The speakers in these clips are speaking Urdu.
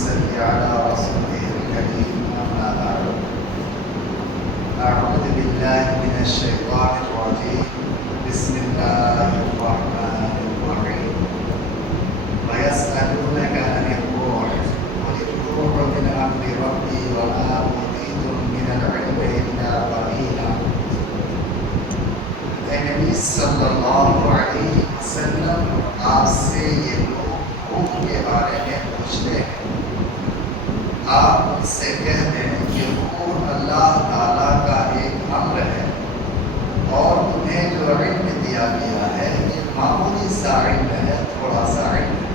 صل على رسوله الكريم أما بعد أعوذ بالله من الشيطان الرجيم بسم الله الرحمن الرحيم ويسألونك عن الروح قل الروح من أمر ربي وما أوتيتم من العلم إلا قليلا. اے نبی صلی اللہ علیہ وسلم آپ سے یہ لوگ روح کے بارے میں پوچھتے ہیں، آپ ان سے کہہ دیں کہ روح اللہ تعالیٰ کا ایک امر ہے اور انہیں جو علم دیا گیا ہے یہ معمولی سا علم ہے، تھوڑا سا علم ہے۔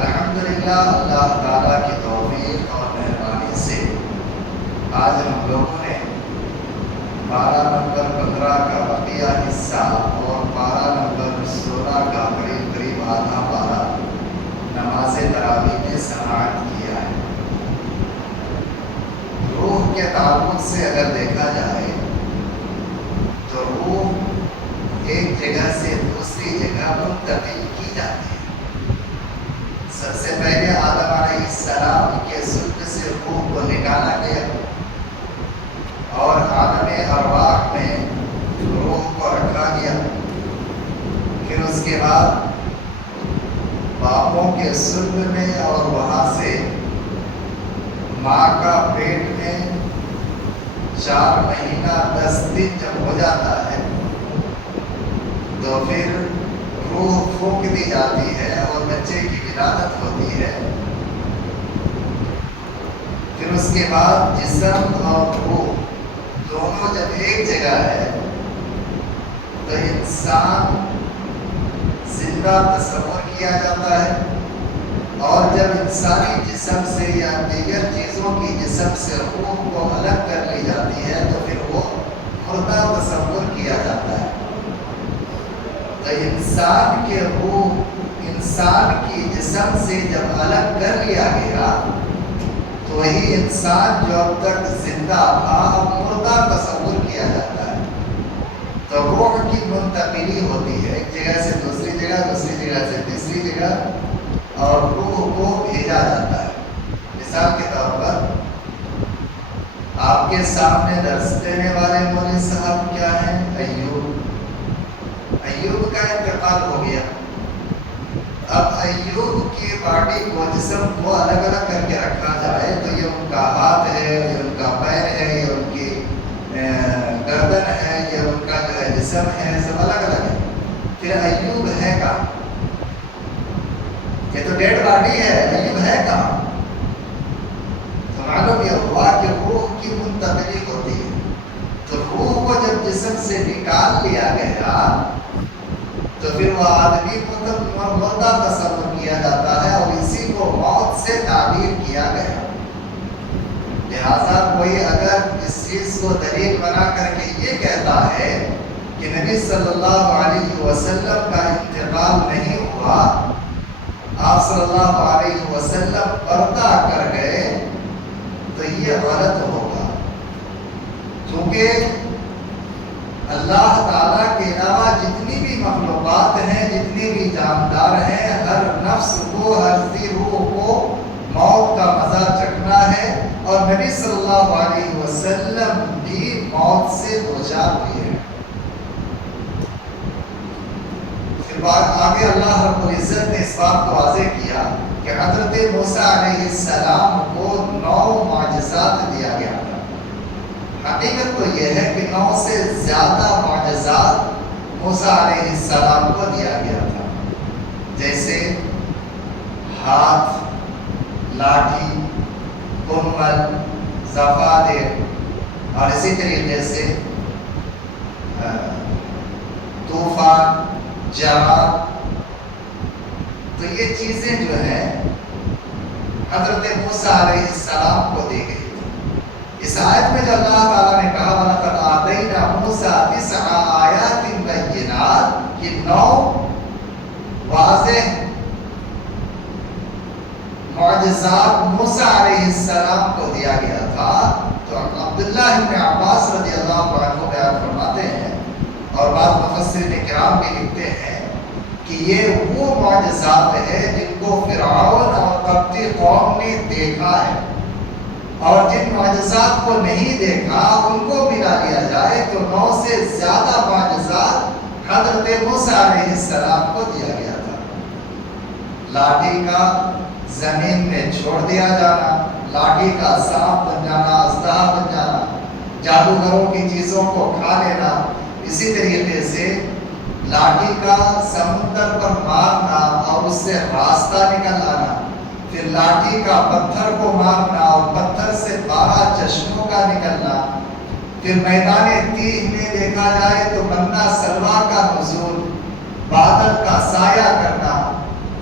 الحمدللہ اللہ تعالیٰ کی توفیق اور مہربانی سے آج ہم لوگوں نے 12 نمبر 15 کا بقیہ حصہ اور 12 نمبر 16 کا قریب آدھا پارہ نماز تراویح میں سماعت کیا ہے۔ روح کے تعلق سے اگر دیکھا جائے تو روح ایک جگہ سے دوسری جگہ منتقل کی جاتی ہے۔ سب سے پہلے آدم علیہ السلام کے صلب سے روح کو نکالا گیا اور عالم ارواح میں روح کو رکھا گیا، پھر اس کے بعد باپوں کے صلب میں اور وہاں سے ماں کا پیٹ میں 4 مہینہ 10 دن جب ہو جاتا ہے تو پھر روح پھونک دی جاتی ہے اور بچے کی ولادت ہوتی ہے۔ پھر اس کے بعد جسم اور روح دونوں جب ایک جگہ ہے تو انسان زندہ تصور کیا جاتا ہے، اور جب انسانی جسم سے یا دیگر چیزوں کی جسم سے روح کو الگ کر لی جاتی ہے تو پھر وہ مردہ تصور کیا جاتا ہے۔ تو انسان کے روح انسان کی جسم سے جب الگ کر لیا گیا تو وہی انسان جو اب تک زندہ تھا اب مردہ تصور کیا جاتا ہے۔ تو روح کی منتقلی ہوتی ہے ایک جگہ سے دوسری جگہ، دوسری جگہ سے تیسری جگہ، اور روح کو بھیجا جاتا ہے۔ مثال کے طور پر آپ کے سامنے درس دینے والے مولوی صاحب کیا ہیں؟ ایوب کا انتقال ہو گیا۔ اب ایوب کی باڈی کو جسم کو الگ الگ کر کے رکھا جائے تو یہ ان کا ہاتھ ہے، یہ ان کا پیر ہے، یہ ان کی گردن ہے، یہ ان کا جو ہے جسم ہے، سب الگ الگ ہے۔ پھر ایوب ہے کہاں؟ یہ تو ڈیڈ باڈی ہے، ایوب ہے کہاں؟ تو معلوم یہ ہوا کہ روح کی منتقلی ہوتی ہے۔ تو روح کو جب جسم سے نکال لیا گیا تو پھر وہ آدمی مردہ تصور کیا جاتا ہے اور اسی کو موت سے تعبیر کیا گیا۔ لہذا کوئی اگر اس چیز کو دلیل بنا کر کے یہ کہتا ہے کہ نبی صلی اللہ علیہ وسلم کا انتقال نہیں ہوا، آپ صلی اللہ علیہ وسلم پردہ کر گئے، تو یہ غلط ہوگا، کیونکہ اللہ تعالیٰ کے علاوہ جتنی بھی مخلوقات ہیں، جتنی بھی جاندار ہیں، ہر نفس کو، ہر ذی روح کو موت کا مزہ چکھنا ہے، اور نبی صلی اللہ علیہ وسلم بھی موت سے دوچار ہوئے ہیں۔ پھر بعد آگے اللہ رب العزت نے اس بات کو واضح کیا کہ حضرت موسیٰ علیہ السلام کو 9 معجزات دیا گیا تھا۔ حقیقت تو یہ ہے کہ 9 سے زیادہ معجزات موسیٰ علیہ السلام کو دیا گیا تھا، جیسے ہاتھ، لاٹھی، کنمل، زفادر، اور اسی طریقے سے طوفان، جراد۔ تو یہ چیزیں جو ہیں حضرت موسیٰ علیہ السلام کو دی گئی۔ اس آیت میں جو اللہ تعالیٰ نے کہا وَلَقَدْ آتَيْنَا مُوسَىٰ 9 آیات بینات، یہ 9 واضح معجزات موسیٰ علیہ السلام کو دیا گیا تھا۔ تو عبداللہ بن عباس رضی اللہ عنہ بیان فرماتے ہیں، اور بعض مفسرین کرام بھی لکھتے ہیں کہ یہ وہ معجزات ہیں جن کو فرعون اور قبطی قوم نے دیکھا ہے، اور جن معجزات کو نہیں دیکھا ان کو ملا لیا جائے تو 9 سے زیادہ معجزات حضرت موسیٰ علیہ السلام کو دیا گیا تھا۔ لاٹھی کا زمین میں چھوڑ دیا جانا، لاٹھی کا سانپ بن جانا، اژدہا بن جانا، جادوگروں کی چیزوں کو کھا لینا، اسی طریقے سے لاٹھی کا سمندر پر مارنا اور اس سے راستہ نکل آنا، پھر لاٹھی کا پتھر کو مارنا اور پتھر سے 12 چشموں کا نکلنا، پھر میدان تیہ میں دیکھا جائے تو منا سلوا کا نزول، بادل کا سایہ کرنا،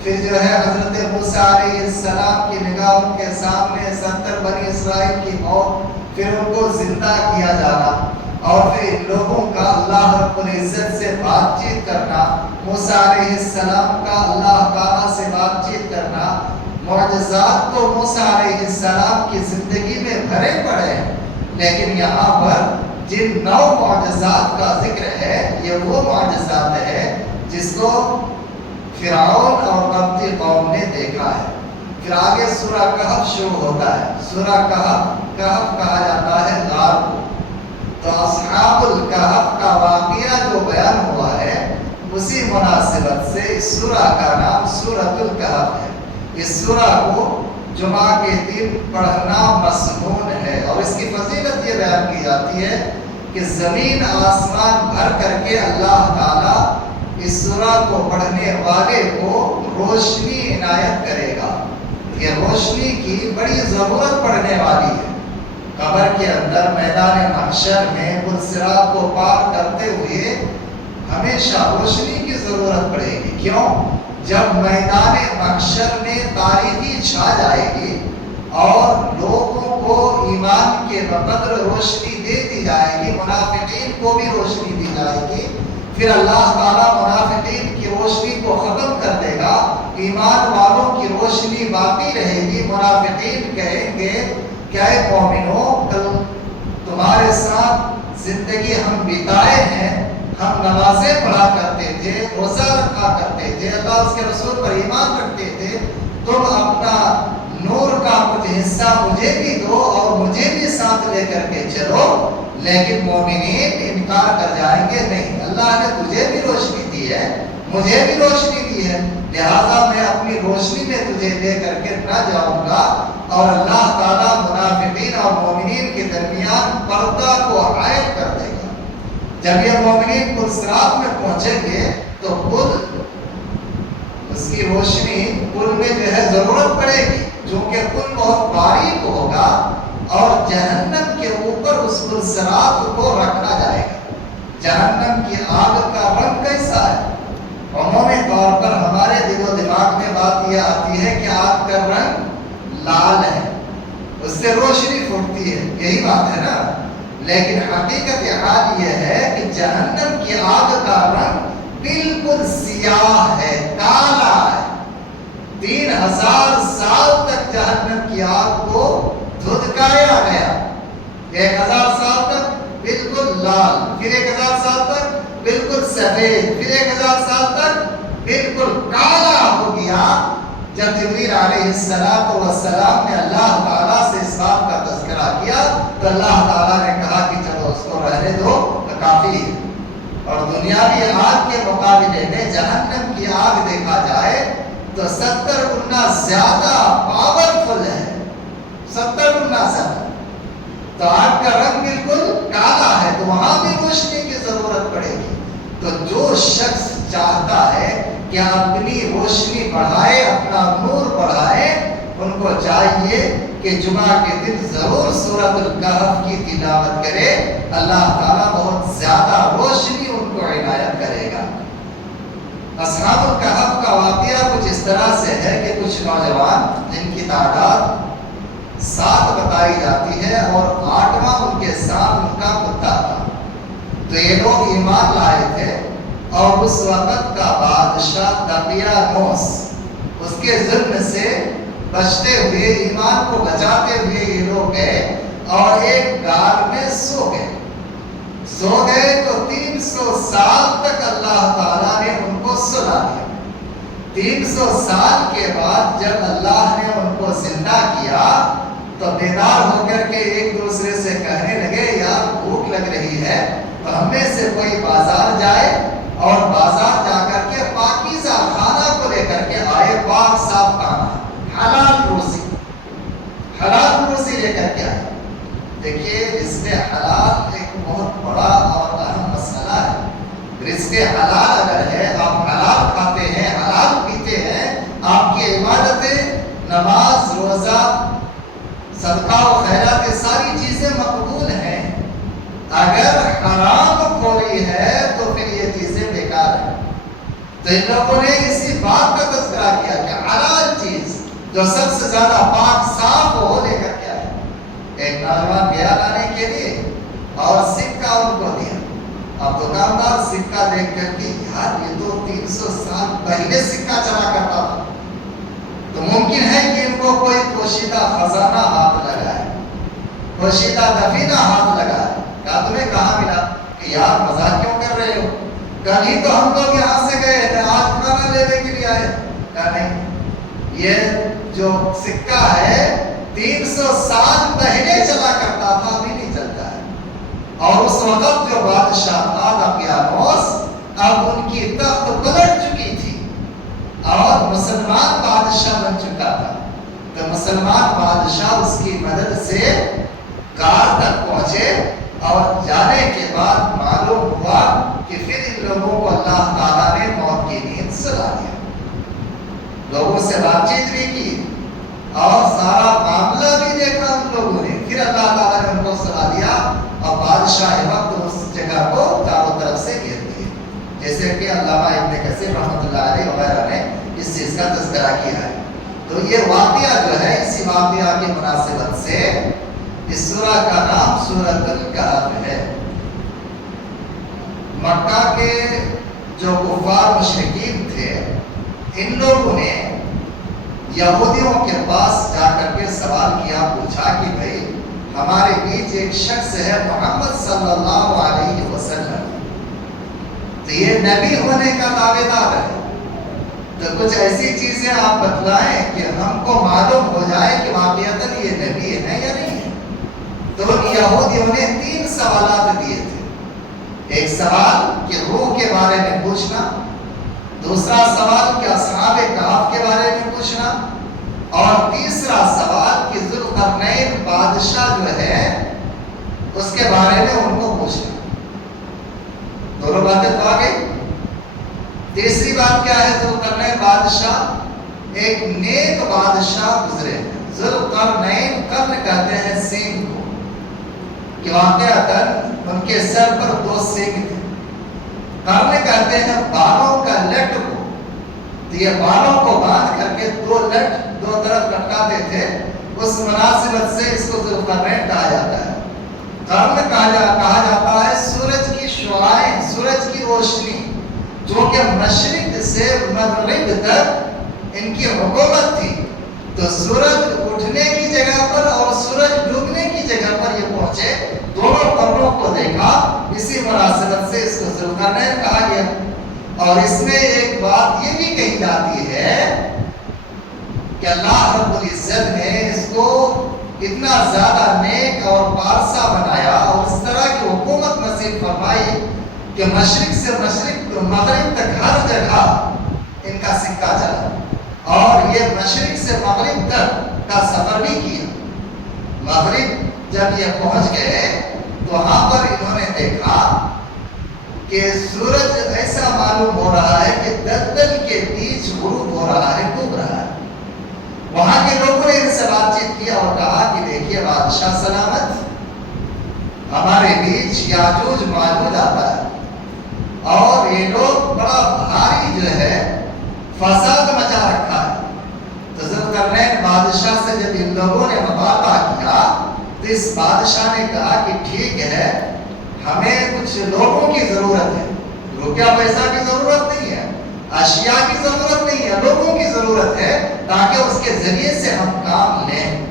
پھر جو ہے حضرت موسیٰ علیہ السلام کی نگاہوں کے سامنے 70 بنی اسرائیل کی موت، پھر ان کو زندہ کیا جانا، اور پھر ان لوگوں کا اللہ رب العزت سے بات چیت کرنا، موسیٰ علیہ السلام کا اللہ تعالیٰ سے بات چیت کرنا۔ معجزات تو موسیٰ علیہ السلام کی زندگی میں بھرے پڑے ہیں، لیکن یہاں پر جن 9 معجزات کا ذکر ہے یہ وہ معجزات ہے جس کو فرعون اور قبطی قوم نے دیکھا ہے۔ پھر آگے سورہ کہف شروع ہوتا ہے۔ سورہ کہف کہا جاتا ہے غار کو، تو اصحاب الکہف کا واقعہ جو بیان ہوا ہے اسی مناسبت سے اس سورہ کا نام سورۃ الکہف ہے۔ اس سورہ کو جمعہ کے دن پڑھنا مسنون ہے، اور اس کی فضیلت یہ بیان کی جاتی ہے کہ زمین آسمان بھر کر کے اللہ تعالیٰ اس سورہ کو پڑھنے والے کو روشنی عنایت کرے گا۔ یہ روشنی کی بڑی ضرورت پڑنے والی ہے۔ قبر کے اندر میدان محشر میں پلصراط کو پار کرتے ہوئے ہمیشہ روشنی کی ضرورت پڑے گی۔ کیوں؟ جب میدان محشر میں تاریکی چھا جائے گی اور لوگوں کو ایمان کے بقدر روشنی دے دی جائے گی، منافقین کو بھی روشنی دی جائے گی، پھر اللہ تعالیٰ منافقین کی روشنی کو ختم کر دے گا، ایمان والوں کی روشنی باقی رہے گی۔ منافقین کہیں گے کہ اے مومنوں، کل تمہارے ساتھ زندگی ہم بتائے ہیں، ہم نمازیں پڑھا کرتے تھے، روزہ رکھا کرتے تھے، اللہ اس کے رسول پر ایمان رکھتے تھے، تم اپنا نور کا کچھ حصہ مجھے بھی دو اور مجھے بھی ساتھ لے کر کے چلو۔ لیکن مومنین انکار کر جائیں گے، نہیں، اللہ نے تجھے بھی روشنی دی ہے، مجھے بھی روشنی دی ہے، لہذا میں اپنی روشنی میں تجھے لے کر کے نہ جاؤں گا۔ اور اللہ تعالیٰ منافقین اور مومنین کے درمیان پردہ کو عائد کر دے گا۔ جب یہ مومنین پلصراط میں پہنچیں گے تو پل، اس کی روشنی پل میں جو ہے ضرورت پڑے گی، چونکہ پل بہت باریک ہوگا اور جہنم کے اوپر اس پلصراط کو رکھا جائے گا۔ جہنم کی آگ کا رنگ کیسا ہے؟ عمومی طور پر ہمارے دل و دماغ میں بات یہ آتی ہے کہ آگ کا رنگ لال ہے، اس سے روشنی پھوٹتی ہے، یہی بات ہے نا، لیکن حقیقت حال یہ ہے کہ جہنم کی آگ کا رنگ بالکل سیاہ ہے، کالا ہے۔ 3000 سال تک جہنم کی آگ کو دھتکایا گیا، 1000 سال تک بالکل لال، پھر 1000 سال تک بالکل سفید، پھر 1000 سال تک بالکل کالا ہو گیا۔ جب جبریل علیہ السلام نے اللہ تعالیٰ سے اس بات کا تذکرہ کیا تو اللہ تعالیٰ نے کہا کہ چلو اس کو رہنے دو، تو کافی ہے۔ اور دنیاوی آگ کے مقابلے میں جہنم کی آگ دیکھا جائے تو 70 گنا زیادہ پاورفل ہے، 70 گنا زیادہ۔ تو آگ کا رنگ بالکل کالا ہے، تو وہاں بھی روشنی کی ضرورت پڑے گی۔ تو جو شخص چاہتا ہے کہ اپنی روشنی بڑھائے، اپنا نور بڑھائے، ان کو چاہیے کہ جمعہ کے دن ضرور سورۃ الکہف کی تلاوت کرے، اللہ تعالیٰ بہت زیادہ روشنی ان کو عنایت کرے گا۔ اصحاب الکہف کا واقعہ کچھ اس طرح سے ہے کہ کچھ نوجوان جن کی تعداد 7 بتائی جاتی ہے اور 8واں ان کے ساتھ ان کا کتا تھا، تو یہ لوگ ایمان لائے تھے، اور اس وقت کا بادشاہ دقیانوس اس کے ظلم سے بچتے ہوئے، ایمان کو بچاتے ہوئے یہ لوگ گئے اور ایک غار میں سو گئے تو 300 سال تک اللہ تعالیٰ نے ان کو سلا دیا۔ 300 سال کے بعد جب اللہ نے ان تو بیدار ہو کر کے ایک دوسرے سے کہنے لگے یار بھوک لگ رہی ہے تو ہم میں سے کوئی بازار جائے اور بازار جا کر کے پاکیزہ کھانا کو لے کر کے آئے، پاک صاف کھانا، حلال روزی لے کر کے آئے۔ دیکھیے رزق حلال ایک بہت بڑا اور اہم مسئلہ ہے۔ رزق حلال اگر ہے، آپ حلال کھاتے ہیں، حلال پیتے ہیں، آپ کی عبادتیں، نماز، روزہ، صدقہ و خیرات، ساری چیزیں مقبول ہیں۔ اگر حرام خوری ہے تو پھر یہ چیزیں بیکار ہیں۔ تو ان لوگوں نے اسی بات کا تذکرہ کیا کہ حلال چیز جو سب سے زیادہ پاک صاف ہو لے کر کے آئے۔ ایک نوجوان گیا لانے کے لیے اور سکہ ان کو دیا۔ اب دکاندار سکہ دیکھ کر کے یار یہ تو 300 سال پہلے سکہ چلا کرتا تھا، تو ممکن ہے کہ ان کو کوئی پوشیدہ خزانہ ہاتھ لگا ہے، پوشیدہ دفینہ ہاتھ لگا ہے۔ کہا تمہیں کہاں ملا؟ کہ یار مذاق کیوں کر رہے ہو؟ کل ہی تو ہم لوگ یہاں سے گئے تھے، آج کھانا لینے کے لیے آئے۔ کہا نہیں، یہ جو سکہ ہے 300 سال پہلے چلا کرتا تھا، ابھی نہیں چلتا ہے۔ اور اس وقت جو بادشاہ تھا دقیانوس، اب ان کی تخت پلٹ چکی تھی اور مسلمان بادشاہ بن چکا تھا۔ تو مسلمان بادشاہ اس کی مدد سے کار تک پہنچے اور جانے کے بعد معلوم ہوا کہ پھر ان لوگوں کو اللہ تعالیٰ نے موت کی نیند سلا دیا۔ لوگوں سے بات چیت بھی کی اور سارا معاملہ بھی دیکھا ان لوگوں نے، پھر اللہ تعالیٰ نے ان کو سلا دیا اور بادشاہ وقت اس جگہ کو چاروں طرف سے گھیر دیے، جیسے کہ علامہ ابن کثیر رحمۃ اللہ علیہ وغیرہ نے اس چیز کا تذکرہ کیا ہے۔ تو یہ واقعہ جو ہے، اسی واقعہ کی مناسبت سے اس سورہ کا نام سورۃ الکہف ہے۔ مکہ کے جو کفار مشرکین تھے، ان لوگوں نے یہودیوں کے پاس جا کر کے سوال کیا، پوچھا کہ بھئی ہمارے بیچ ایک شخص ہے محمد صلی اللہ علیہ وسلم، تو یہ نبی ہونے کا دعوے دار ہے، تو کچھ ایسی چیزیں آپ بتلائیں کہ ہم کو معلوم ہو جائے کہ واقعتاً یہ نبی ہے یا نہیں ہے۔ تو یہودیوں نے 3 سوالات دیے تھے۔ ایک سوال کہ روح کے بارے میں پوچھنا، دوسرا سوال کہ اصحاب کہف کے بارے میں پوچھنا، اور تیسرا سوال کہ ذوالقرنین بادشاہ جو ہے اس کے بارے میں ان کو پوچھنا۔ دونوں باتیں تو آ گئی۔ تیسری بات کیا ہے؟ ذوالقرنین بادشاہ ایک نیک بادشاہ گزرے۔ ذوالقرنین، قرن کہتے ہیں سینگ کو، کہ واقعتاً ان کے سر پر 2 سینگ تھے۔ قرن کہتے ہیں بالوں کا لٹ کو، تو یہ بالوں کو باندھ کر کے 2 لٹ 2 طرف لٹکاتے تھے، اس مناسبت سے اس کو ذوالقرنین کہا جاتا ہے۔ قرن کہا جاتا ہے سورج کی شعاعیں، سورج کی روشنی، جو کہ مشرق سے مغرب تک ان کی حکومت تھی۔ تو سورج اٹھنے کی جگہ پر اور سورج ڈوبنے کی جگہ پر یہ پہنچے، دونوں قرنوں کو دیکھا، اسی مناسبت سے اس کو ذوالقرنین کہا گیا۔ اور اس میں ایک بات یہ بھی کہی جاتی ہے کہ اللہ رب العزت نے اس کو اتنا زیادہ نیک اور پارسا بنایا اور اس طرح کی حکومت نصیب فرمائی کہ مشرق سے مغرب تک ہر جگہ ان کا سکہ چلا، اور یہ مشرق سے مغرب تک کا سفر بھی کیا۔ مغرب جب یہ پہنچ گئے تو وہاں پر انہوں نے دیکھا کہ سورج ایسا معلوم ہو رہا ہے کہ دلدل کے بیچ غروب ہو رہا ہے، ڈوب رہا ہے۔ وہاں کے لوگوں نے ان سے بات چیت کیا اور کہا کہ دیکھیے بادشاہ سلامت، ہمارے بیچ یاجوج ماجوج آتا ہے اور یہ لوگ بڑا بھاری جو ہے فساد مچا رکھا ہے۔ تو ذوالقرنین بادشاہ سے جب ان لوگوں نے مباحثہ کیا تو اس بادشاہ نے کہا کہ ٹھیک ہے، ہمیں کچھ لوگوں کی ضرورت ہے، روپیہ پیسہ کی ضرورت نہیں ہے، اشیاء کی ضرورت نہیں ہے، لوگوں کی ضرورت ہے، تاکہ اس کے ذریعے سے ہم کام لیں۔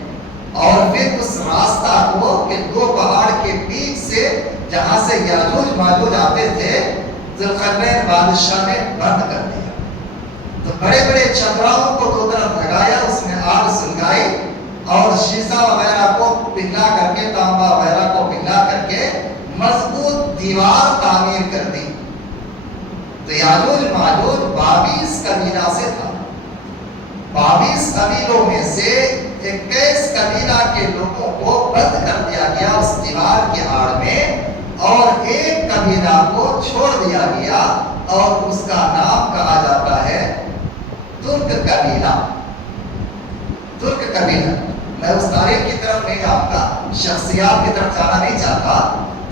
اور پھر اس راستہ کو کہ 2 پہاڑ کے بیچ سے جہاں سے یاجوج ماجوج آتے تھے، ذوالقرنین بادشاہ نے بند کر دیا۔ تو بڑے بڑے چتراؤں کو 2 طرف لگایا، اس میں آگ سلگائی اور شیشہ وغیرہ کو پگھلا کر کے، تانبا وغیرہ کو پگھلا کر کے مضبوط دیوار تعمیر کر دی۔ تو یاجوج ماجوج 22 قبیلہ سے تھا۔ 22 قبیلوں میں سے 21 قبیلہ کے لوگوں کو بند کر دیا گیا اس دیوار کے آڑ میں، اور ایک قبیلہ کو چھوڑ دیا گیا، اور اس کا نام کہا جاتا ہے ترک قبیلہ۔ ترک قبیلہ، میں اس تاریخ کی طرف نہیں جاؤں گا، شخصیات کی طرف جانا نہیں چاہتا۔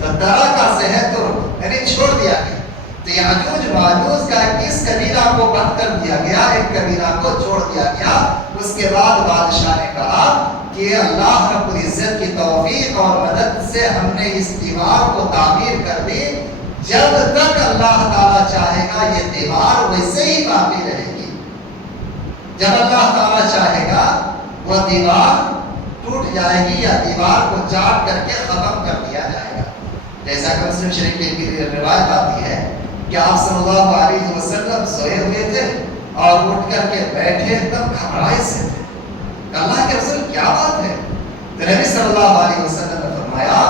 تو درا کا صحت ترک یعنی چھوڑ دیا گیا۔ تو یاجوج ماجوج کا 21 قبیلہ کو بند کر دیا گیا، ایک قبیلہ کو چھوڑ دیا گیا۔ اس کے بعد بادشاہ نے کہا کہ اللہ رب العزت کی توفیق اور مدد سے ہم نے اس دیوار کو تعمیر کر دی، جب تک اللہ تعالیٰ چاہے گا یہ دیوار ویسے ہی باقی رہے گی۔ جب اللہ تعالیٰ چاہے گا وہ دیوار ٹوٹ جائے گی یا دیوار کو چاٹ کر کے ختم کر دیا جائے گا۔ جیسا کہ مسلم شریف کی روایت آتی ہے کہ آپ صلی اللہ علیہ وسلم سوئے ہوئے تھے اور اٹھ کر کے بیٹھے، تب گھبرائے سے تھے۔ اللہ کے رسول کیا بات ہے؟ تو نبی صلی اللہ علیہ وسلم نے فرمایا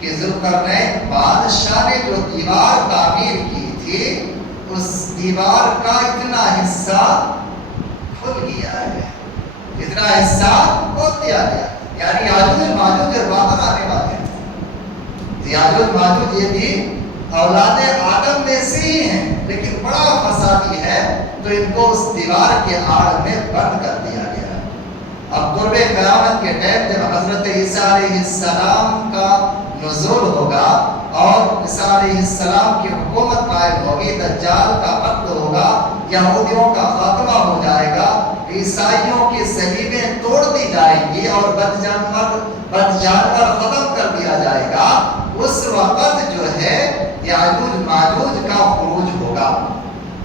کہ ذوالقرنین بادشاہ نے جو دیوار تعمیر کی تھی، اس دیوار کا اتنا حصہ کھل گیا ہے، اتنا حصہ کھول دیا گیا، یعنی یاجوج ماجوج باہر آنے والے ہیں۔ یاجوج ماجوج یہ بھی اولاد آدم میں سے ہی ہیں، لیکن بڑا فسادی ہے، تو ان کو اس دیوار کے آڑ میں بند کر دیا گیا۔ اب قرب قیامت کے ٹائم جب حضرت عیسیٰ علیہ السلام کا نزول ہوگا اور عیسیٰ علیہ السلام کی حکومت قائم ہوگی، دجال کا قتل ہوگا، یہودیوں کا خاتمہ ہو جائے گا، عیسائیوں کی صلیبیں توڑ دی جائیں گی اور بد جانور ختم کر دیا جائے گا، اس وقت جو ہے یاجوج ماجوج کا خروج ہوگا،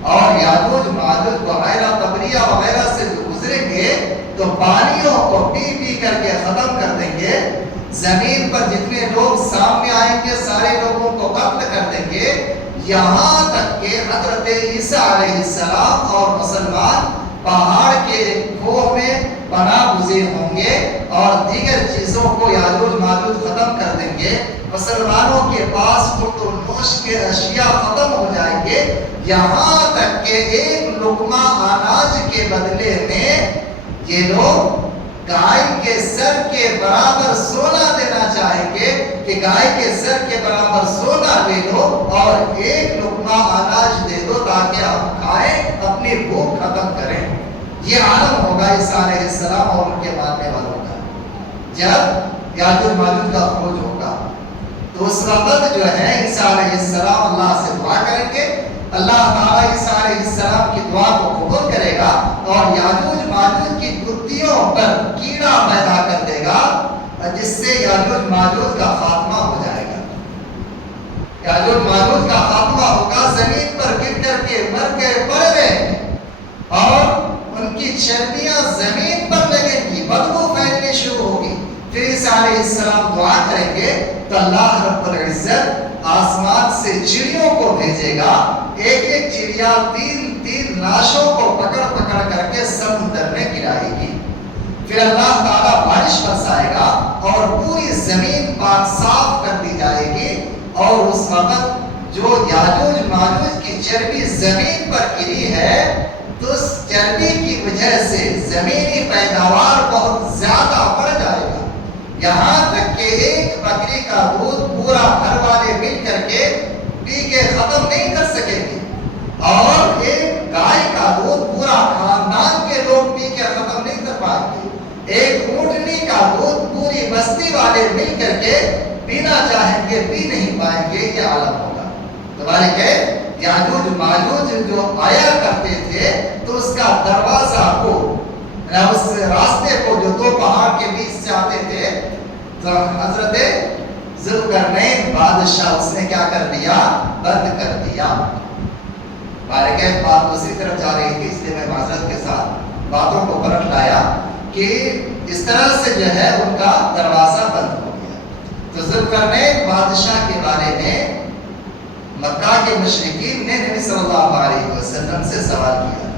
اور یاجوج ماجوج وغیرہ تبریہ وغیرہ سے جو گزریں گے تو پانیوں کو پی پی کر کے ختم کر دیں گے، زمین پر جتنے لوگ سامنے آئیں گے سارے لوگوں کو قتل کر دیں گے، یہاں تک کہ حضرت عیسیٰ علیہ السلام اور مسلمان پہاڑ کے کوہ میں پناہ گزین ہوں گے اور دیگر چیزوں کو یاجوج ماجوج ختم کر دیں گے۔ مسلمانوں کے پاس خورد و نوش کے اشیاء ختم ہو جائیں گے، یہاں تک کہ ایک لقمہ اناج کے بدلے میں یہ لوگ گائے کے سر کے برابر سونا دینا چاہیں گے کہ گائے کے سر کے برابر سونا لے لو اور ایک لقمہ اناج دے دو تاکہ ہم کھائیں، اپنی بھوک ختم کریں۔ یہ عالم ہوگا عیسیٰ علیہ السلام اور ان کے ماننے والوں کا جب یاجوج ماجوج کا خروج ہوگا۔ تو اس وقت جو ہے عیسیٰ علیہ السلام اللہ سے دعا کریں گے، اللہ تعالیٰ عیسیٰ علیہ السلام کی دعا کو قبول کرے گا اور یاجوج ماجوج کی کتیوں پر کیڑا پیدا کر دے گا، جس سے یاجوج ماجوج کا خاتمہ ہو جائے گا۔ یاجوج ماجوج کا خاتمہ ہوگا، زمین پر گر کر کے مر کے پڑ رہے اور ان کی چربیاں زمین پر لگیں گی، بدبو پھیلنی شروع ہوگی۔ پھر عیسیٰ علیہ السلام دعا کریں گے تو اللہ رب العزت آسمان سے چڑیوں کو بھیجے گا، ایک ایک چڑیا 3 لاشوں کو پکڑ کر کے سمندر میں گرائے گی۔ پھر اللہ تعالیٰ بارش برسائے گا اور پوری زمین پاک صاف کر دی جائے گی، اور اس وقت جو یاجوج ماجوج کی چربی زمین پر گری ہے تو اس چربی کی وجہ سے زمینی پیداوار بہت زیادہ بڑھ جائے گا، یہاں تک کہ ایک بکری کا دودھ پورا گھر والے مل کر کے پی کے ختم نہیں کر سکیں گے، اور ایک گائے کا دودھ پورا خاندان کے لوگ پی کے ختم نہیں کر پائیں گے، ایک اونٹنی کا دودھ پوری بستی والے مل کر کے پینا چاہیں گے پی نہیں پائیں گے۔ یہ عالم ہوگا۔ تمہارے کہ یاجوج ماجوج جو آیا کرتے تھے تو اس کا دروازہ کو، اس راستے کو جو 2 پہاڑ کے بیچ سے آتے تھے، تو حضرت ذوالقرنین بادشاہ اس نے کیا کر دیا؟ بند کر دیا۔ بارکہ بات دوسری طرف جا رہی تھی، اس لیے میں معذرت کے ساتھ باتوں کو پلٹ لایا کہ اس طرح سے جو ہے ان کا دروازہ بند ہو گیا۔ تو ذوالقرنین بادشاہ کے بارے میں مکہ کے مشرکین نے نبی صلی اللہ علیہ وسلم سے سوال کیا۔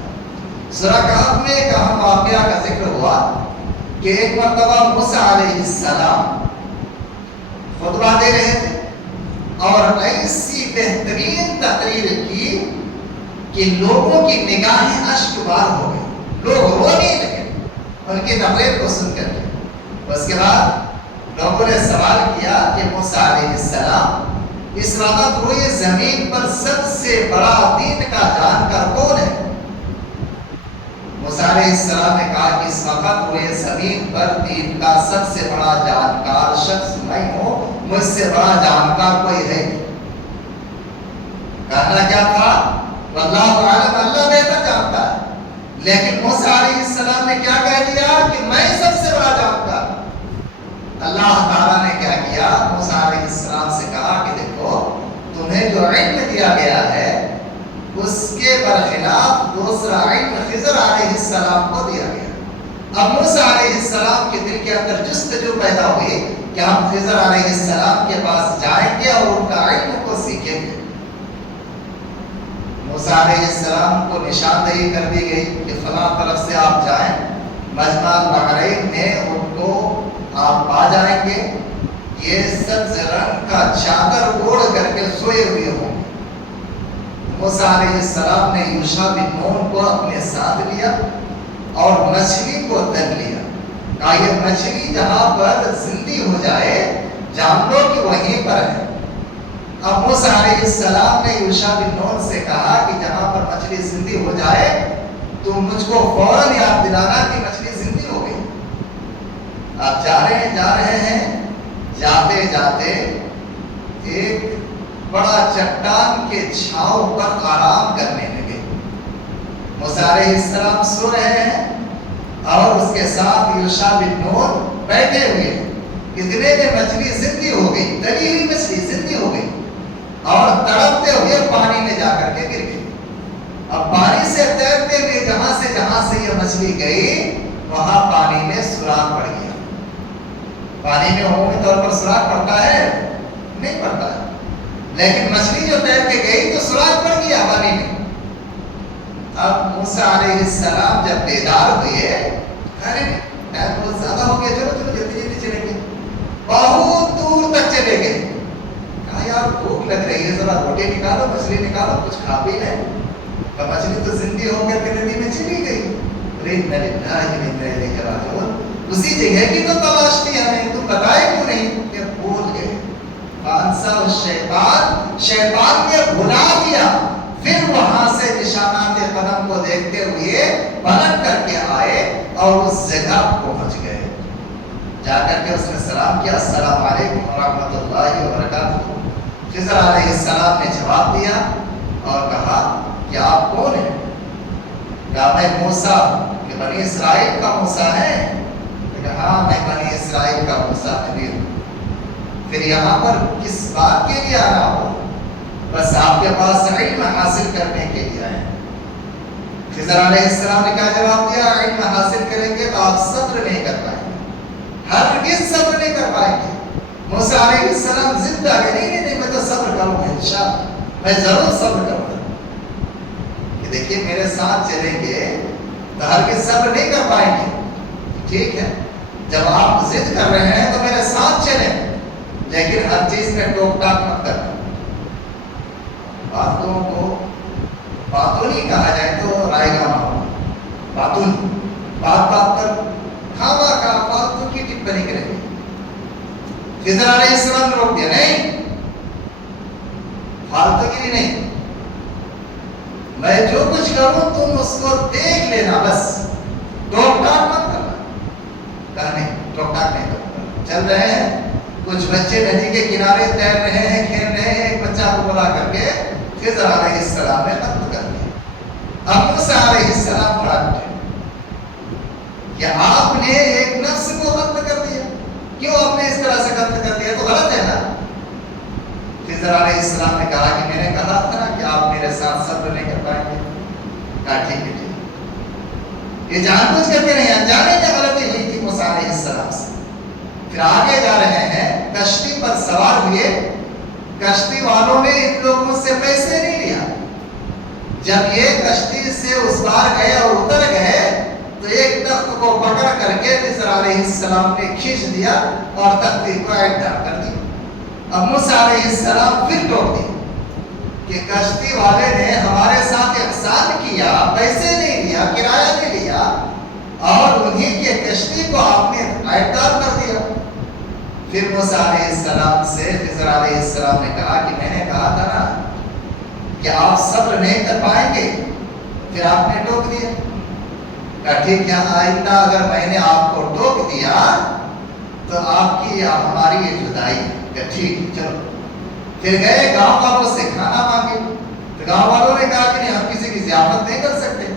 سورہ کہف میں ایک اہم واقعہ کا ذکر ہوا کہ ایک مرتبہ موسیٰ علیہ السلام خطبہ دے رہے تھے اور ایسی بہترین تقریر کی کہ لوگوں کی نگاہیں اشک بار ہو گئی، لوگ رونے لگے ان کی تقریر کو سن کر کے۔ اس کے بعد لوگوں نے سوال کیا کہ موسیٰ علیہ السلام، اس وقت روئے زمین پر سب سے بڑا دین کا جانکار کون ہے؟ موسیٰ علیہ السلام نے کہا کہ اس وقت روئے زمین پر دین کا سب سے بڑا جانکار شخص میں ہوں، مجھ سے بڑا جانکار کوئی ہے نہیں۔ کہنا کیا تھا؟ واللہ عالم، اللہ بہتر جانتا ہے، لیکن موسیٰ علیہ السلام نے کیا کہہ دیا کہ میں سب سے بڑا جانکار۔ اللہ تعالیٰ نے کیا کیا؟ موسیٰ علیہ السلام سے کہا کہ دیکھو تمہیں جو علم دیا گیا ہے اس کے برخلاف دوسرا علم خضر علیہ السلام کو دیا گیا۔ اب موسیٰ علیہ السلام کے دل کے اندر جستجو پیدا ہوئی کہ ہم خضر علیہ السلام کے پاس جائیں گے اور ان کا علم کو سیکھیں گے۔ موسیٰ علیہ السلام کو نشاندہی کر دی گئی کہ فلاں طرف سے آپ جائیں، مجمع البحرین میں ان کو آپ پا جائیں گے، یہ سبز رنگ کا چادر اوڑھ کر کے سوئے ہوئے ہوں گے۔ موسیٰ علیہ السلام نے یوشع بن نون کو اپنے ساتھ لیا اور مچھلی کو تن لیا، کہا یہ مچھلی جہاں پر زندہ ہو جائے جان لو کہ وہیں پر ہے۔ اب موسیٰ علیہ السلام نے یوشع بن نون سے کہا کہ جہاں پر مچھلی زندہ ہو جائے تم مجھ کو فوراً یاد دلانا کہ مچھلی زندہ ہو گئی۔ اب جا رہے ہیں، جاتے جاتے ایک بڑا چٹان کے چھاؤں پر آرام کرنے لگے۔ موسیٰ علیہ السلام سو رہے ہیں اور اس کے ساتھ یوشع بن نون بیٹھے ہوئے، اتنے میں مچھلی زندہ ہو گئی، تلی ہوئی مچھلی زندہ ہو گئی اور تڑپتے ہوئے پانی میں جا کر کے گر گئی۔ اب پانی سے تیرتے ہوئے جہاں سے یہ مچھلی گئی وہاں پانی میں سوراخ پڑ گیا۔ پانی میں عمومی طور پر سوراخ پڑتا ہے؟ نہیں پڑتا ہے، لیکن مچھلی جو تیر کے گئی تو سوراخ پڑ گیا پانی میں۔ اب موسیٰ علیہ السلام جب بیدار ہوئے، ارے ٹائم بہت زیادہ ہو گیا، چلو جلدی چلیں گے۔ بہت دور تک چلے گئے، کہا یار بھوک لگ رہی ہے، ذرا روٹی نکالو، مچھلی نکالو، کچھ کھا پی لیں۔ مچھلی تو زندہ ہو کر کے ندی میں چلی گئی۔ اسی جگہ کی تو تلاش تھی ہمیں، تم بتائے کیوں نہیں؟ کہ بھول گئے۔ شیطان نے بھلا دیا۔ پھر وہاں سے نشانات قدم کو دیکھتے ہوئے پلٹ کر کے آئے اور اس جگہ پہنچ گئے۔ جا کر کے اس نے سلام کیا، السلام علیکم ورحمۃ اللہ وبرکاتہ۔ خضر علیہ السلام نے جواب دیا اور کہا کہ آپ کون ہیں؟ کہا میں موسیٰ، کہ بنی اسرائیل کا موسیٰ ہے؟ کہا میں بنی اسرائیل کا موسیٰ نبی ہوں۔ پھر یہاں پر کس بات کے لیے آنا ہو؟ بس آپ کے پاس علم حاصل کرنے کے لیے آئے۔ خضر علیہ السلام نے کیا جواب دیا؟ علم حاصل کریں گے تو آپ صبر نہیں کر پائیں گے، ہرگز صبر نہیں کر پائیں گے۔ موسیٰ علیہ السلام ضد آ گئے، نہیں میں تو صبر کروں گا، انشاءاللہ میں ضرور صبر کروں گا۔ کہ دیکھیے میرے ساتھ چلیں گے تو ہرگز صبر نہیں کر پائیں گے، ٹھیک ہے؟ جب آپ ضد کر رہے ہیں تو میرے ساتھ چلیں، لیکن ہر چیز میں ٹوک ٹاک مت کرنا۔ باتوں کو باتونی کہا جائے تو رائے گا ماحول، باتونی، بات پر کھاوا کا فالتو کی ٹپنی کریں گے۔ خضر علیہ السلام نے روک دیا، نہیں فالتو گیری نہیں، میں جو کچھ کروں تم اس کو دیکھ لینا، بس ٹوک ٹاک مت کرنا۔ کہا نہیں ٹوک ٹاک نہیں کرنا۔ چل رہے ہیں، کچھ بچے ندی کے کنارے تیر رہے ہیں، کھیل رہے ہیں، ایک بچہ کو بلا کر کے خضر علیہ السلام نے قتل کر دیا۔ اب موسیٰ علیہ السلام بڑھتے کہ آپ نے ایک نفس کو قتل کر دیا، کیوں آپ نے اس طرح سے قتل کر دیا؟ تو غلط ہے نا۔ خضر علیہ السلام نے کہا کہ میں نے کہا تھا نا کہ آپ میرے ساتھ صبر نہیں کر پائیں گے۔ کہا ٹھیک ہے ٹھیک، یہ جان بوجھ کر کے نہیں، انجانے میں غلطی ہوئی تھی موسیٰ علیہ السلام سے۔ پھر آگے جا رہے ہیں، کشتی پر سوار ہوئے، کشتی والوں نے ان لوگوں سے پیسے نہیں لیا۔ جب یہ کشتی سے اس پار گئے اور اتر گئے تو تو ایک تخت کو پکڑ کر کے خضر علیہ السلام نے کھینچ دیا اور تختے کو ایڈار کر دیا۔ اب موسیٰ علیہ السلام پھر ٹوک دیے کہ کشتی والے نے ہمارے ساتھ احسان کیا، پیسے نہیں لیا، کرایہ نہیں لیا، اور انہیں کے کشتی کو آپ نے ایڈار کر دیا۔ پھر موسیٰ علیہ السلام سے خضر علیہ السلام نے کہا کہ میں نے کہا تھا نا کہ آپ صبر نہیں کر پائیں گے، پھر آپ نے ٹوک دیا۔ کہا ٹھیک ہے، آئندہ اگر میں نے آپ کو ٹوک دیا تو آپ کی یا ہماری یہ جدائی ہے۔ کہ ٹھیک چلو۔ پھر گئے گاؤں والوں سے کھانا مانگے، تو گاؤں والوں نے کہا کہ نہیں، ہم کسی کی ضیافت نہیں کر سکتے،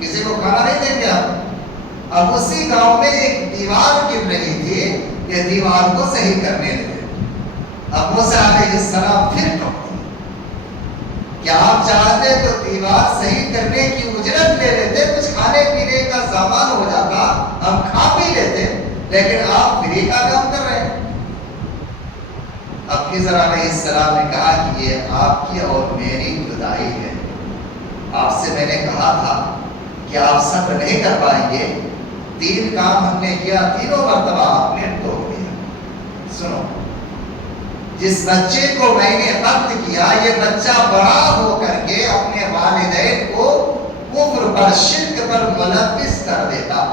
کسی کو کھانا نہیں دیں گے ہم۔ اب اسی گاؤں میں ایک دیوار گر رہی تھی، یہ دیوار کو صحیح کرنے لگے۔ اب موسیٰ علیہ السلام پھر ٹوک دیے کہ آپ چاہتے تو دیوار صحیح کرنے کی اجرت لے لیتے، کچھ کھانے پینے کا سامان ہو جاتا، ہم کھا پی لیتے، لیکن آپ فری کا کام کر رہے ہیں۔ اب خضر علیہ السلام نے کہا کہ یہ آپ کی اور میری جدائی ہے، آپ سے میں نے کہا تھا کہ آپ صبر نہیں کر پائیں گے، 3 کام ہم نے کیا، تینوں مرتبہ آپ نے ٹوک دیا۔ سنو، جس بچے کو میں نے قتل کیا، یہ بچہ بڑا ہو کر کے اپنے والدین کو کفر پر، شرک پر ملبس کر دیتا،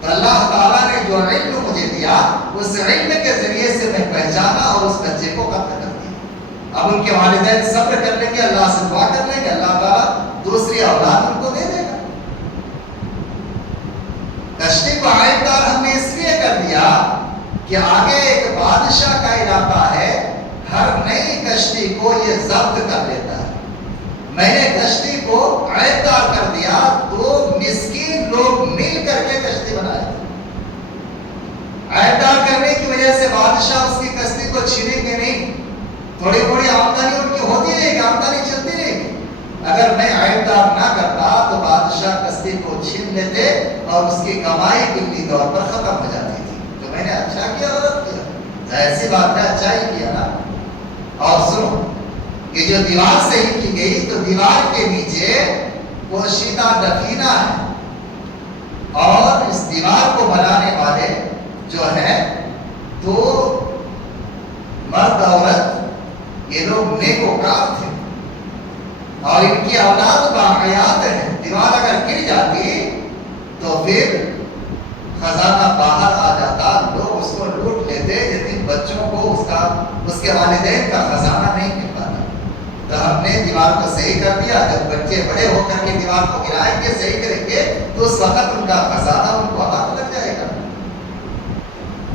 تو اللہ تعالیٰ نے جو علم مجھے دیا، اس علم کے ذریعے سے میں پہچانا اور اس بچے کو قتل کر دیا۔ اب ان کے والدین صبر کر لیں گے، اللہ سے دعا کر لیں گے، اللہ تعالیٰ دوسری اولاد ان کو دے دے گا۔ کشتی کو عائدار ہم نے اس لیے کر دیا کہ آگے ایک بادشاہ کا علاقہ ہے، ہر نئی کشتی کو یہ ضبط کر لیتا ہے۔ میں نے کشتی کو عائدار کر دیا، تو مسکین لوگ مل کر کے کشتی بنائے تھے۔ عائدار کرنے کی وجہ سے بادشاہ اس کی کشتی کو چھینیں گے نہیں، تھوڑی تھوڑی آمدنی ان کی ہوتی رہے گی، آمدنی چلتی رہے گی۔ اگر میں عائدار نہ کرتا تو بادشاہ کشتی کو چھین لیتے اور اس کی کمائی کلی طور پر ختم ہو جاتی تھی۔ تو میں نے اچھا کیا، غلط کیا؟ ظاہر سی بات ہے، اچھا ہی کیا نا۔ اور سنو، یہ جو دیوار صحیح کی گئی، تو دیوار کے نیچے پوشیدہ دفینہ ہے، اور اس دیوار کو بنانے والے جو ہے تو مرد عورت، یہ لوگ نیکوکار تھے، اور ان کی اولاد باحیات ہے۔ دیوار اگر گر جاتی تو پھر خزانہ باہر آ جاتا، لوگ اس کو لوٹ لیتے، یتیم بچوں کو اس کے والدین کا خزانہ نہیں مل پاتا۔ تو ہم نے دیوار کو صحیح کر دیا، جب بچے بڑے ہو کر کے دیوار کو گرائیں گے، صحیح کریں گے، تو اس وقت ان کا خزانہ ان کو ہاتھ لگ جائے گا۔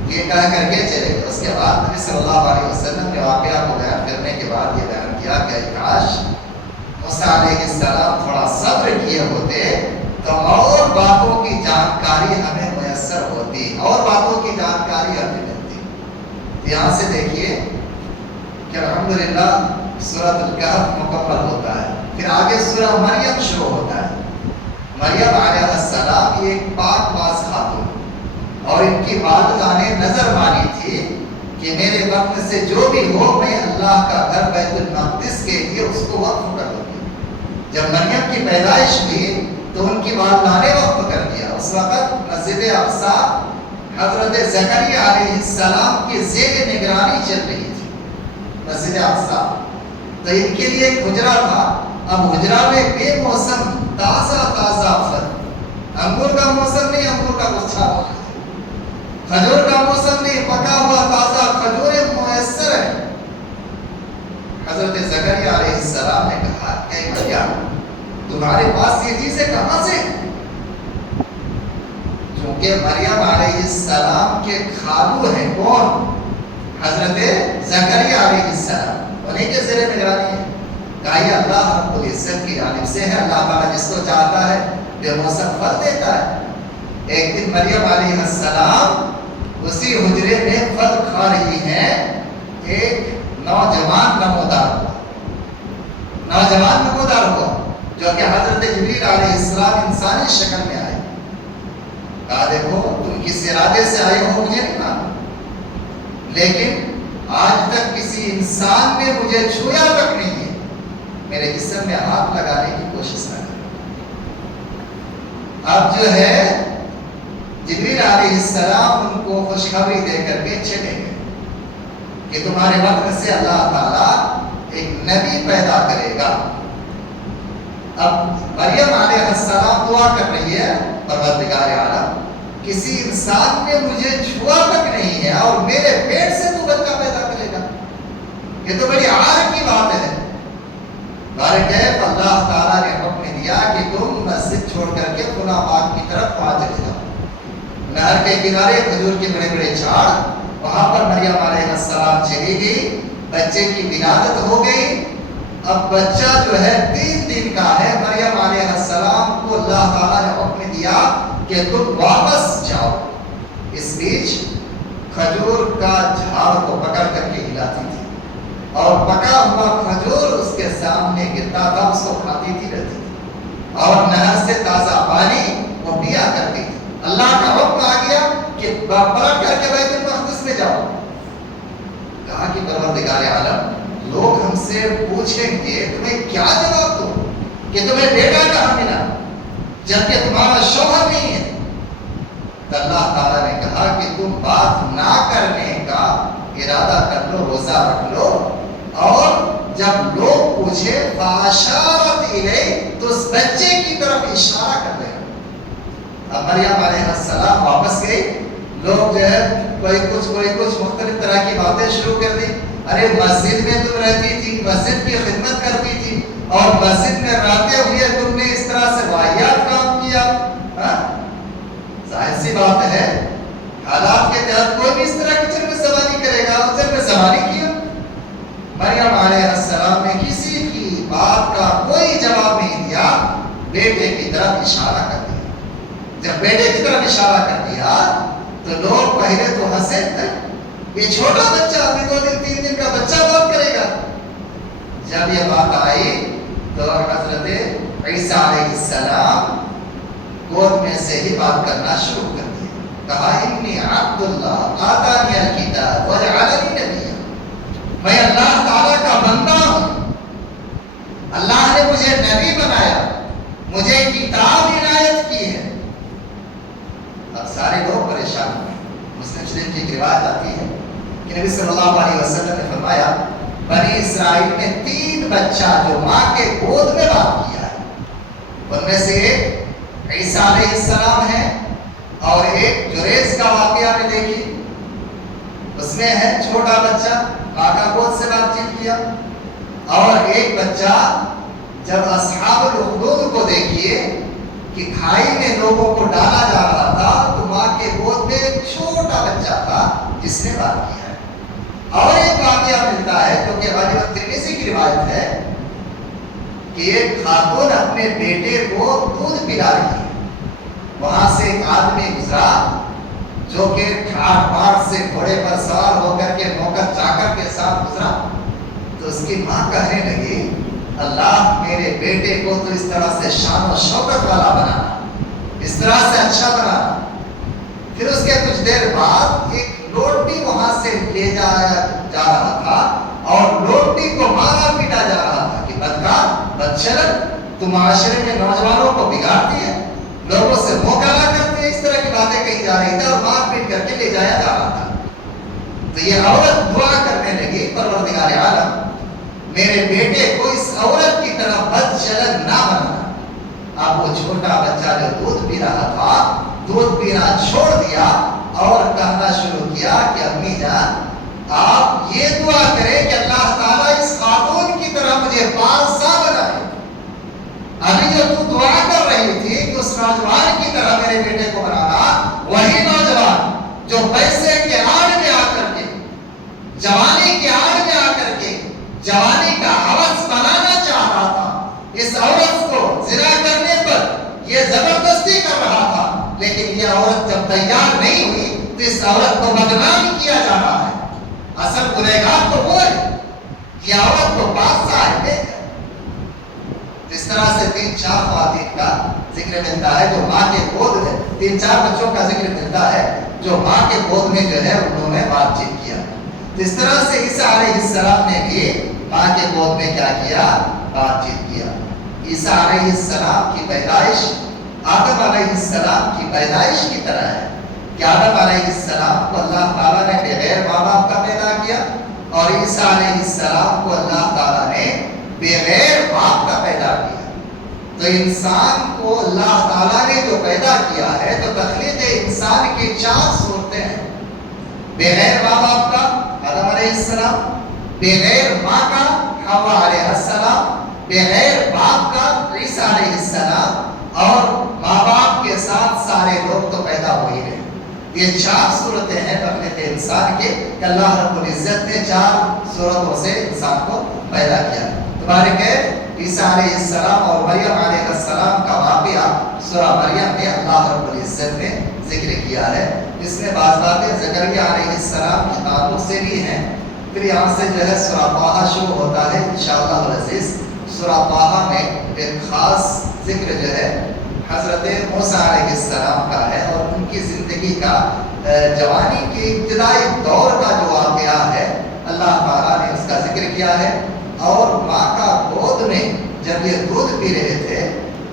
یہ کہہ کر کے چلے گئے۔ اس کے بعد نبی صلی اللہ علیہ وسلم نے واقعہ کو بیان کرنے کے بعد یہ بیان کیا کہ کاش موسیٰ علیہ السلام تھوڑا صبر کیے ہوتے تو اور باتوں کی جانکاری ہمیں میسر ہوتی، اور باتوں کی جانکاری ہمیں ملتی۔ یہاں سے دیکھیے کہ الحمدللہ سورۃ الکہف مکمل ہوتا ہے، پھر آگے سورہ مریم شروع ہوتا ہے۔ مریم علیہ السلام یہ ایک پاک باز خاتون، اور ان کی والدہ نے نظر مانی تھی کہ میرے وقت سے جو بھی ہو، میں اللہ کا گھر بیت المقدس کے لیے اس کو وقف کر دوں گی۔ جب مریم کی پیدائش ہوئی تو ان کی والدہ نے وقف کر دیا۔ اس وقت مسجد اقصی حضرت زکریا علیہ السلام کی زیر نگرانی چل رہی تھی، مسجد اقصی۔ تو ان کے لیے ایک حجرہ تھا، اب حجرہ میں بے موسم تازہ تازہ پھل، انگور کا موسم نہیں، انگور کا گچھا موجود ہے، کھجور کا موسم نہیں، پکا ہوا تازہ کھجوریں میسر ہے۔ حضرت زکریا علیہ السلام نے کہا کہ مریم تمہارے پاس یہ چیزیں کہاں سے؟ چونکہ مریم علیہ السلام کے خالو ہیں کون؟ حضرت زکریا علیہ السلام، انہیں کے زیر نگرانی ہے۔ کہا یہ اللہ رب العزت کی جانب سے ہے، اللہ تعالیٰ جس کو چاہتا ہے بے موسم پھل دیتا ہے۔ ایک دن مریم علیہ السلام اسی حجرے میں پھل کھا رہی ہیں، ایک نوجوان نمودار ہوا جو کہ حضرت جبریل علیہ السلام انسانی شکل میں آئے۔ کہا دیکھو تم کس ارادے سے آئے ہو مجھے نہیں معلوم، لیکن آج تک کسی انسان نے مجھے چھویا تک نہیں ہے، میرے جسم میں ہاتھ لگانے کی کوشش نہ کرو۔ اب جو ہے جبریل علیہ السلام ان کو خوشخبری دے کر کے چلے گئے کہ تمہارے وقت سے اللہ تعالیٰ ایک نبی پیدا کرے گا۔ اب مریم علیہ السلام دعا کر رہی ہے، پروردگار عالم کسی انسان نے مجھے چھوا تک نہیں ہے اور میرے پیٹ سے تو بچہ پیدا کرے گا، یہ تو بڑی عار کی بات ہے۔ بارکیف اللہ تعالیٰ نے حکم دیا کہ تم مسجد چھوڑ کر کے خلا باغ کی طرف وہاں چلے جاؤ، نہر کے کنارے کھجور کے بڑے بڑے جھاڑ، وہاں پر مریم علیہ السلام چلی گئی، بچے کی ولادت ہو گئی۔ اب بچہ جو ہے 3 دن کا ہے، مریم علیہ السلام کو اللہ تعالیٰ نے حکم دیا کہ تم واپس جاؤ۔ اس بیچ کھجور کا جھاڑ کو پکڑ کر کے ہلاتی تھی اور پکا ہوا کھجور اس کے سامنے گرتا تھا، اس کو کھاتی تھی رہتی تھی، اور نہر سے تازہ پانی وہ پیا کرتی تھی۔ اللہ کا حکم آ گیا کہ پلٹ کر کے بیت المقدس میں جاؤ۔ کہا کہ پروردگار عالم لوگ ہم سے پوچھیں گے تمہیں کیا جواب دو کہ تمہیں بیٹا کہاں ملا جبکہ تمہارا شوہر نہیں ہے؟ تو اللہ تعالیٰ نے کہا کہ تم بات نہ کرنے کا ارادہ کر لو، روزہ رکھ لو، اور جب لوگ پوچھے فاشارت الیہ تو اس بچے کی طرف اشارہ کر دے۔ اب مریم علیہ السلام واپس گئی، لوگ جو ہے کوئی کچھ مختلف طرح کی باتیں شروع کر دی۔ ارے مسجد میں تم رہتی تھی، مسجد کی خدمت کرتی تھی، اور مسجد میں رہتے ہوئے تم نے اس طرح سے واہیات کام کیا۔ ظاہر سی بات ہے حالات کے تحت کوئی بھی اس طرح کی چرب زبانی کرے گا، اور چرب زبانی کیا۔ مریم علیہ السلام نے کسی کی بات کا کوئی جواب نہیں دیا، بیٹے کی طرف اشارہ کر دیا۔ جب بیٹے کی طرف اشارہ کر دیا تو لوگ پہلے تو ہنسے، یہ چھوٹا بچہ ابھی 2 دن 3 دن کا بچہ بات کرے گا۔ جب یہ بات آئی تو حضرت عیسیٰ علیہ السلام گود میں سے ہی بات کرنا شروع کر دیا۔ کہا انی عبد اللہ آتانی الکتاب وجعلنی نبیا، میں اللہ تعالیٰ کا بندہ ہوں، اللہ نے مجھے نبی بنایا، مجھے کتاب عنایت کی ہے۔ اب سارے لوگ پریشان ہوئے۔ مسلم شریف کی ایک روایت آتی ہے کہ نبی صلی اللہ علیہ وسلم نے فرمایا بنی اسرائیل میں 3 بچہ جو ماں کے گود میں بات کیا ہے، ان میں سے ایک عیسیٰ علیہ السلام ہے، اور ایک جریز کا واقعہ میں دیکھی، اس میں ہے چھوٹا بچہ ماں کا گود سے بات چیت کیا، اور ایک بچہ جب اصحاب الاخدود کو دیکھیے کہ کھائی میں لوگوں کو ڈالا جا رہا تھا تو ماں کے گود میں ایک چھوٹا بچہ تھا جس نے بات کیا ہے۔ اور ایک واقعہ ملتا ہے جو کہ غالباً ترمذی کی روایت ہے کہ ایک خاتون اپنے بیٹے کو دودھ پلا رہی ہے، وہاں سے ایک آدمی گزرا جو کہ ٹھاٹ باٹ سے گھوڑے پر سوار ہو کر کے نوکر چاکر کے ساتھ گزرا، تو اس کی ماں کہنے لگی اللہ میرے بیٹے کو تو اس طرح سے شان و شوکت والا بنانا، اس طرح سے اچھا بنانا۔ پھر اس کے کچھ دیر بعد ایک لوٹی وہاں سے لے جایا جا رہا تھا، اور لوٹی کو مارا پیٹا جا رہا تھا کہ بدکار بدشرم، تو معاشرے میں نوجوانوں کو بگاڑتی ہے، لوگوں سے مقابلہ کرتی ہے، اس طرح کی باتیں کہی جا رہی تھی اور مار پیٹ کر کے لے جایا جا رہا تھا۔ تو یہ عورت دعا کرنے لگی پروردگار عالم میرے بیٹے کو اس عورت کی طرح بدچلن نہ بنانا۔ اب وہ چھوٹا بچہ جو دودھ پی رہا تھا دودھ پینا چھوڑ دیا اور کہنا شروع کیا کہ امی جان آپ یہ دعا کریں کہ اللہ تعالیٰ اس خاتون کی طرح مجھے پارسا بنائے۔ ابھی جو تو دعا کر رہی تھی کہ اس نوجوان کی طرح میرے بیٹے کو بنانا، وہی نوجوان جو پیسے کے آڑ میں آ کر کے، جوانی کے آڑ میں آ کر کے جوانی کا عوض بنانا چاہ رہا تھا، اس عورت کو زنا کرنے پر یہ زبردستی کر رہا تھا، لیکن یہ عورت جب تیار نہیں ہوئی تو اس عورت کو بدنام کیا جا رہا ہے۔ اصل گنہگار تو وہ ہے، یہ عورت کو بادشاہ ہے۔ اس طرح سے 3-4 خواتین کا ذکر ملتا ہے جو ماں کے گود میں، 3-4 بچوں کا ذکر ملتا ہے جو ماں کے گود میں جو ہے انہوں نے بات چیت کیا۔ اس طرح سے عیسیٰ علیہ السلام نے بھی ماں کے گود میں کیا کیا؟ بات چیت کیا۔ عیسیٰ علیہ السلام کی پیدائش آدم علیہ السلام کی پیدائش کی طرح ہے۔ کہ آدم علیہ السلام کو اللہ تعالیٰ نے بغیر ماں باپ کا پیدا کیا، اور عیسیٰ علیہ السلام کو اللہ تعالیٰ نے بغیر باپ کا پیدا کیا۔ تو انسان کو اللہ تعالیٰ نے جو پیدا کیا ہے، تو تخلیق انسان کی 4 صورتیں ہیں: بغیر ماں باپ کا آدم علیہ السلام، بغیر ماں کا حوا علیہ السلام، بغیر باپ کا عیسیٰ علیہ السلام، اور ماں باپ کے ساتھ سارے لوگ تو پیدا ہو ہی رہے۔ یہ 4 صورتیں ہیں تخلیق انسان کے، کہ اللہ رب العزت نے 4 صورتوں سے انسان کو پیدا کیا۔ تبارک ہے عیسیٰ علیہ السلام اور مریم علیہ السلام کا واقعہ سورہ مریم میں اللہ رب العزت نے ذکر کیا ہے، جس میں بعض باتیں زکریا علیہ السلام کے تعلق سے بھی ہیں۔ پھر یہاں سے جو ہے سورہ طٰہٰ شروع ہوتا ہے انشاءاللہ العزیز۔ سورہ طٰہٰ میں ایک خاص ذکر جو ہے حضرت موسیٰ علیہ السلام کا ہے، اور ان کی زندگی کا جوانی کے ابتدائی دور کا جو واقعہ ہے اللہ تعالیٰ نے اس کا ذکر کیا ہے۔ اور ماں کا گود میں جب یہ دودھ پی رہے تھے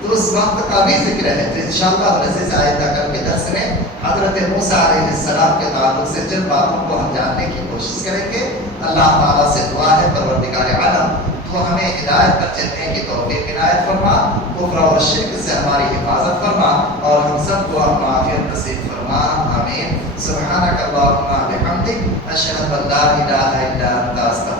تو اس وقت کا بھی ذکر ہے۔ تو انشاءاللہ العزیز آئندہ کل کے درس میں حضرت موسیٰ علیہ السلام کے تعلق سے جن باتوں کو ہم جاننے کی کوشش کریں گے۔ اللہ تعالیٰ سے دعا ہے پروردگار عالم تو ہمیں ہدایت پر چلنے کی توفیق عنایت فرما، کفر اور شرک سے ہماری حفاظت فرما، اور ہم سب کو اپنا عافیت نصیب فرما، آمین۔ سبحانک اللہم و بحمدک، اشہد ان لا الہ الا انت، استغفرک۔